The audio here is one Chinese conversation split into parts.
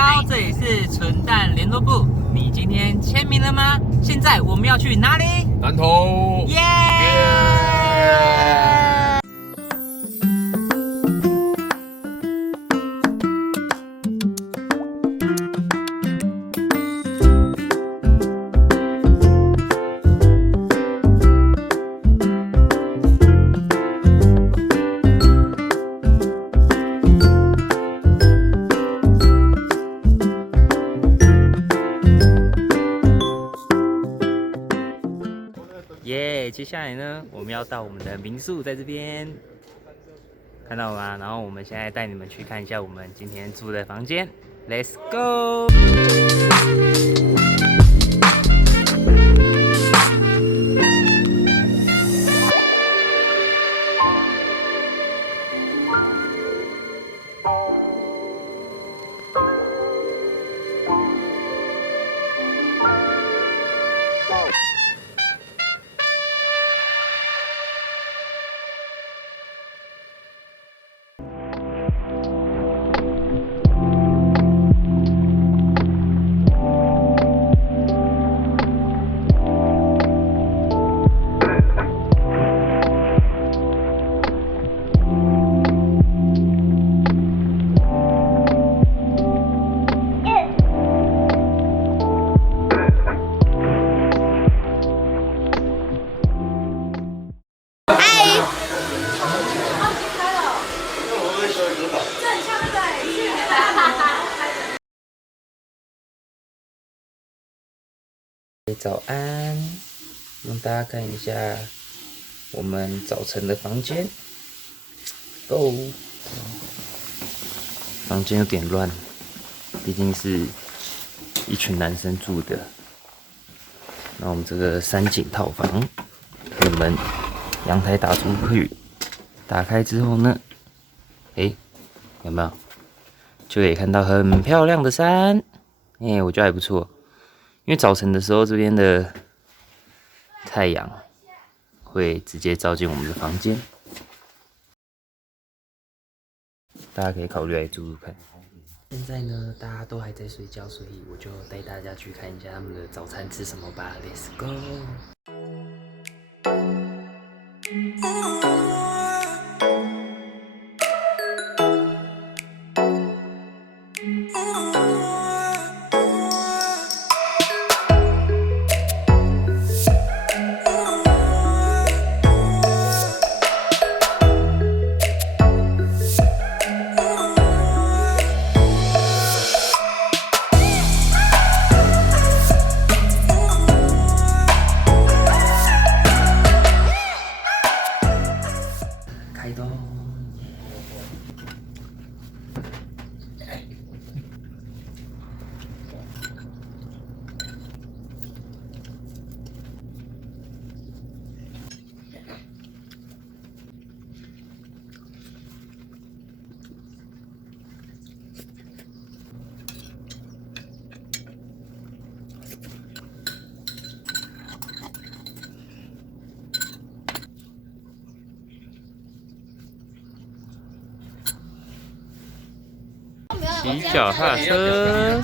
好，这里是纯蛋联络部。你今天签名了吗？现在我们要去哪里？南投。耶！接下来呢，我们要到我们的民宿，在这边看到吗？然后我们现在带你们去看一下我们今天住的房间 ，Let's go！早安，让大家看一下我们早晨的房间。Go， 房间有点乱，毕竟是一群男生住的。那我们这个三井套房，有门，阳台打出去，打开之后呢，有没有？就可以看到很漂亮的山，我觉得还不错。因为早晨的时候，这边的太阳会直接照进我们的房间，大家可以考虑来住住看。现在呢，大家都还在睡觉，所以我就带大家去看一下他们的早餐吃什么吧。Let's go！骑脚踏车。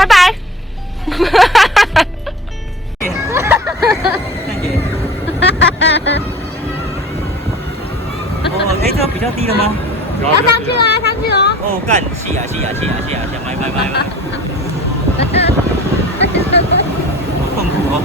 拜拜。看姐。哦，哎，这比较低了吗？要上去了，上去哦。哦，干，是啊，买，好痛苦哦。